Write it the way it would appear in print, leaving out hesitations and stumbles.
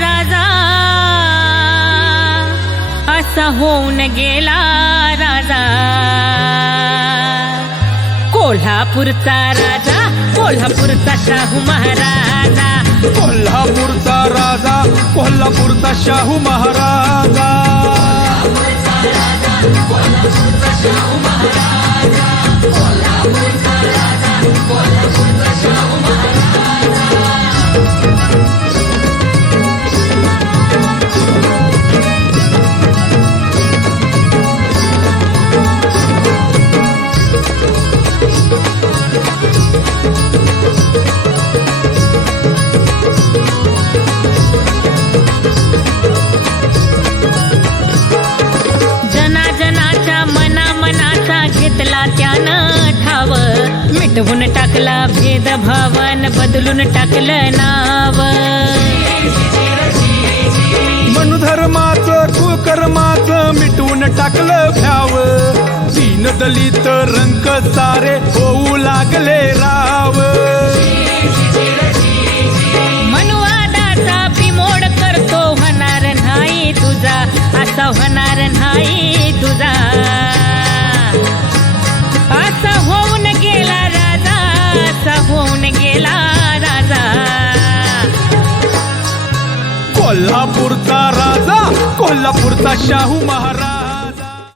राजा असा होऊन गेला राजा. कोल्हापूरचा राजा, कोल्हापूरचा शाहू महाराजा. कोल्हापूरचा राजा, कोल्हापूरचा शाहू महाराजा. जनाजनाच्या मनामनाचा घेतला त्यानं ठाव. मिटवून टाकला भेदभावन, बदलून टाकलं नाव. मनुधर्माचं कुकर्माचं मिटवून टाकलं भ्याव. दीन दलित रंक सारे होऊ लागले राव. मनुवादाचा बिमोड करतो, होणार नाही तुझा, असा होणार नाही तुझा. असा होऊन गेला राजा, असा होऊन गेला राजा. कोल्हापूरचा राजा, कोल्हापूरचा शाहू महाराज.